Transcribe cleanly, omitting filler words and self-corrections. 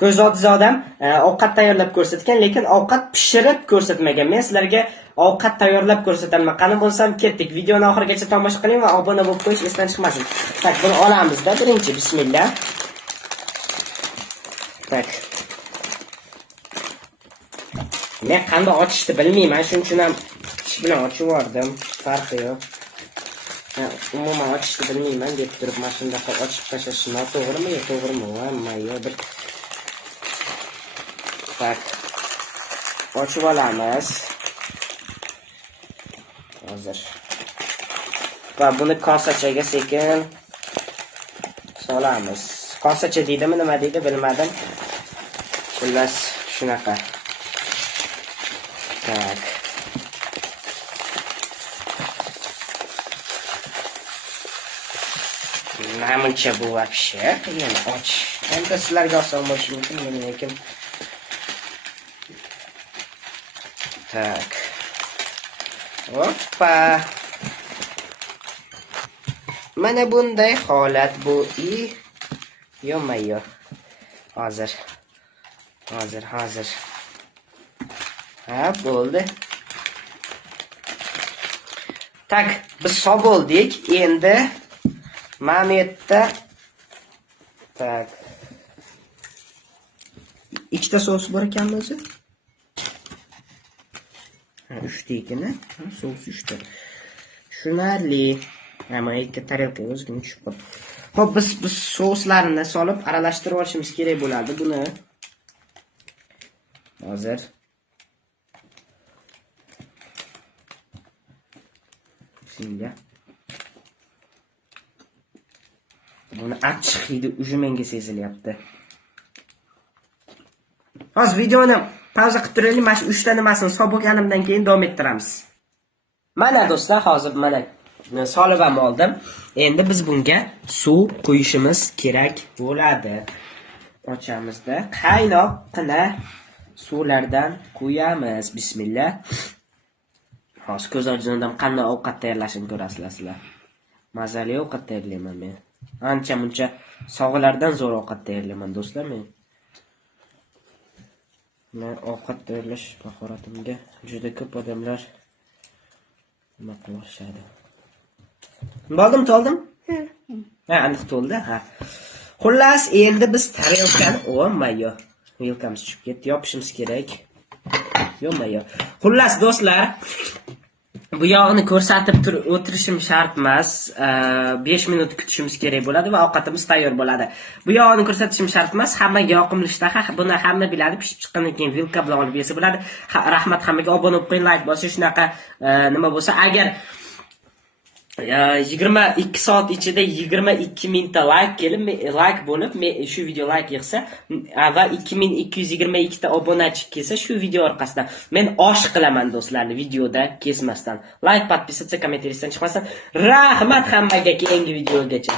Ko'zodizodam ovqat tayyorlab ko'rsatgan, lekin ovqat pishirib ko'rsatmagan. Men sizlarga ovqat tayyorlab ko'rsataman. Qani bo'lsam ketdik. Videoni oxirigacha tomosha qiling va obuna bo'lib qo'yish esdan chiqmasin. Tak, buni olamizda. Birinchi bismillah. Tak. Men qanday ochishni bilmayman, shuning uchun ham tish bilan ochib yubordim. Farqi yo'q. Umuman ochishni bilmayman deb turib mana shunday ochib tashlash noto'g'rimi yo to'g'rimi? Voy, bir tak. Ochib olamiz. Hozir. Va buni kosachaga sekin solamiz. Kosacha deydimi, nima deydi bilmadim. Xullas shunaqa. Tak. Namuncha bu вообще, yana och. Endi sizlarga oson bo'lishi mumkin, lekin tak. Hoppa. Mana bunday holat bu. Yo'mayo. Hozir. Ha, bo'ldi. Tak, biz sob bo'ldik. Endi mana yerda tak. Ikkita sos bor ekan o'zi. 3 ta ekan, sos 3 ta. Tushunarli. Mana ikki tarelka o'zini tushib qoldi. Xo'p, biz soslarni solib aralashtirib olishimiz kerak bo'ladi buni. Hozir shunga buni achchiq hidi uje menga sezilyapti. Hozir videoni pauza qilib turaylik. Mana shu 3 ta nimasini solib bo'lganimdan keyin davom ettiramiz. Mana do'stlar, hozir mana solib ham oldim. Endi biz bunga suv qo'yishimiz kerak bo'ladi. Ochamizda qaynoqqina suvlardan qo'yamiz. Bismillah. Hozir ko'z oldingizdan qanday ovqat tayyorlashini ko'rasizlar sizlar. Mazali ovqat tayyorlayman men. Ancha-muncha sog'lardan zo'r ovqat tayyorlayman do'stlar men. Men ovqat tayyorlash mahoratimga juda ko'p odamlar nima qilishadi. Bo'ldim, to'ldim? Ha, aniq to'ldi. Ha. Xullas, endi biz tarelkani o'mayo. Vilkamiz tushib ketdi, yopishimiz kerak. Yo'mayo. Xullas do'stlar, bu yog'ini ko'rsatib o'tirishim shart emas. 5 minut kutishimiz kerak bo'ladi va ovqatimiz tayyor bo'ladi. Bu yog'ini ko'rsatishim shart emas. Hammaga yoqimli ishtaha. Buni hamma biladi. Pishib chiqqandan keyin vilka bilan olib yesa bo'ladi. Rahmat hammaga, obuna bo'lib qo'ying, like bosing, shunaqa nima bo'lsa, agar 22 soat ichida 22 mingta like bo'lib, shu video like yig'sa va 2222 ta obunachi kelsa shu video orqasidan men osh qilaman do'stlarni videoda kesmasdan. Like, podpisatsiya, kommentariydan chiqmasdan. Rahmat hammaga keyingi videogacha.